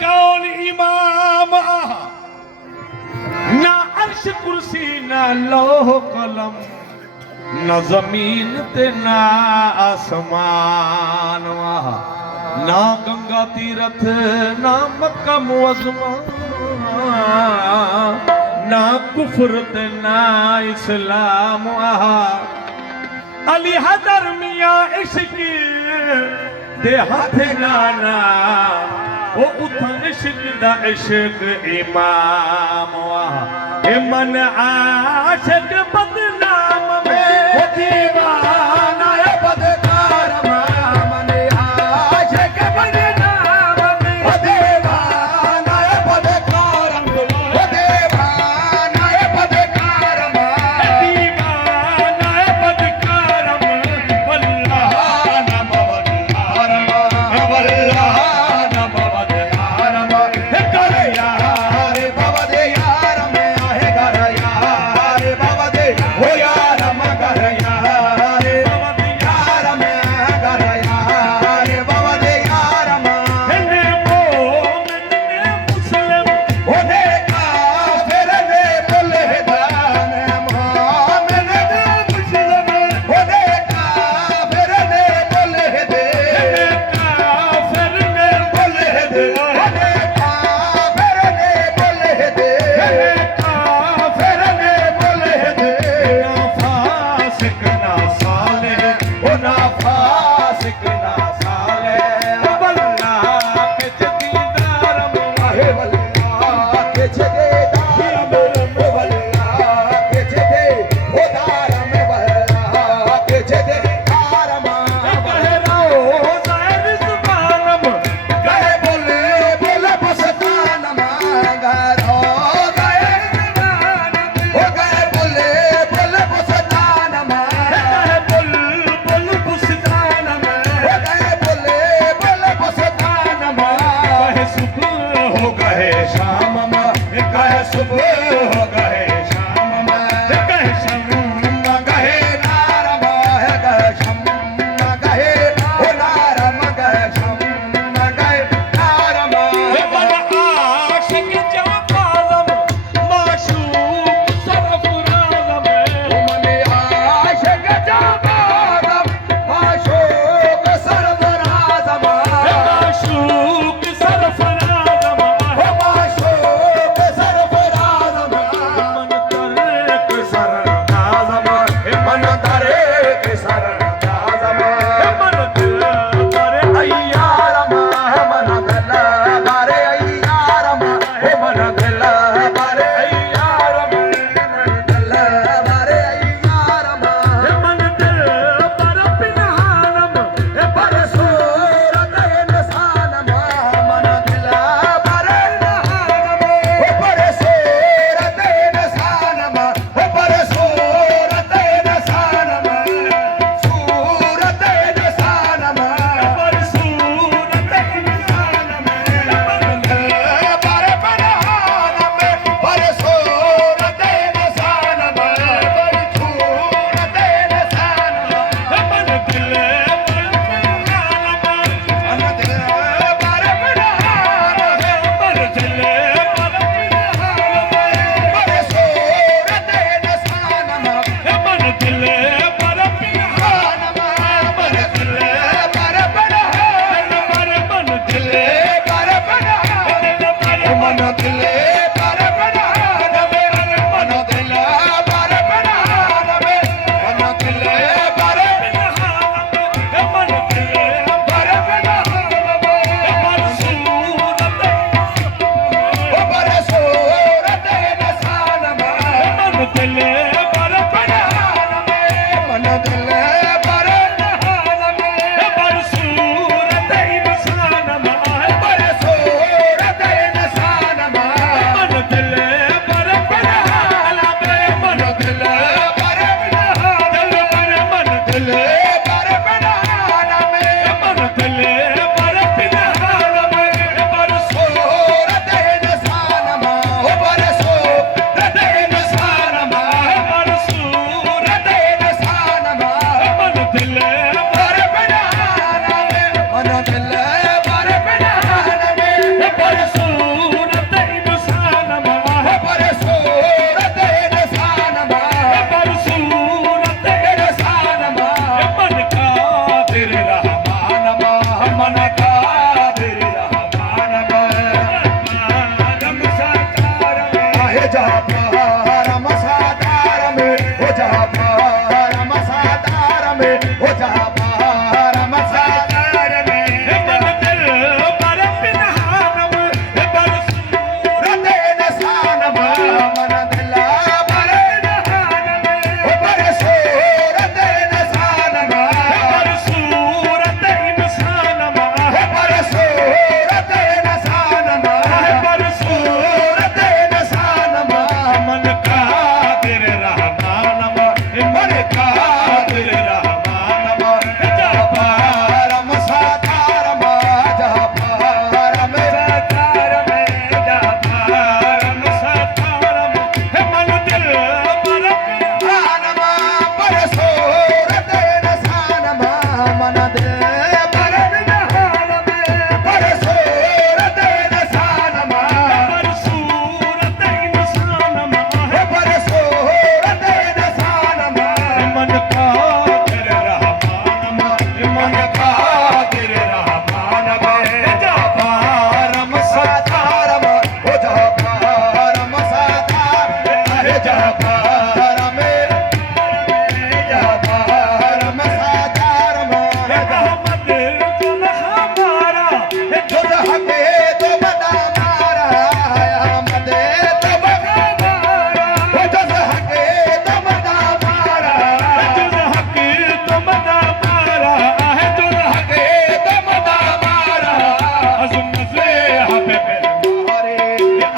कौन इमाम ना अर्श कुर्सी ना लोह कलम न जमीन ते ना आसमान ना गंगा तीरथ ना मक्का मुअज़्ज़मा ना कुफर ते ना इस्लाम अली हदर मियां इश्क दे हाथ गाना वो उठन इश्क दा इश्क इमाम ए मन आशिक बदनाम में वो दीवाना है बदकार मन आशिक बदनाम में वो दीवाना है बदकार वो दीवाना है बदकार दीवाना है बदकार वल्लाह नम वल्लाह वल्लाह नम वल्लाह कर यार बाबा दे यार में आहे कर यार बाबा दे हो यार मगर यार बाबा दे यार में कर यार बाबा दे यार ने मोमिन ने मुस्लिम होने काफिर ने मुल्हिदान मोमिन ने मुस्लिम होने काफिर ने मुल्हिद काफिर ने मुल्हिद होने काफिर ने मुल्हिद काफिर ने मुल्हिद ना फासिक ना सालिह ओ ना फासिक ना सालिह वल्लाह के जदीदार माहे वल्लाह के जदीदार वल्लाह के जदे ओ दारम वल्लाह के जदीदार माहे कहे रोज़ा रिज़वानम कहे बोले बोले बसतानम कहे रोज़ा रिज़वानम ओ कहे बोले बोले बसतानम कहे बुलबुल बसतानम ओ कहे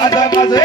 আজা বাজে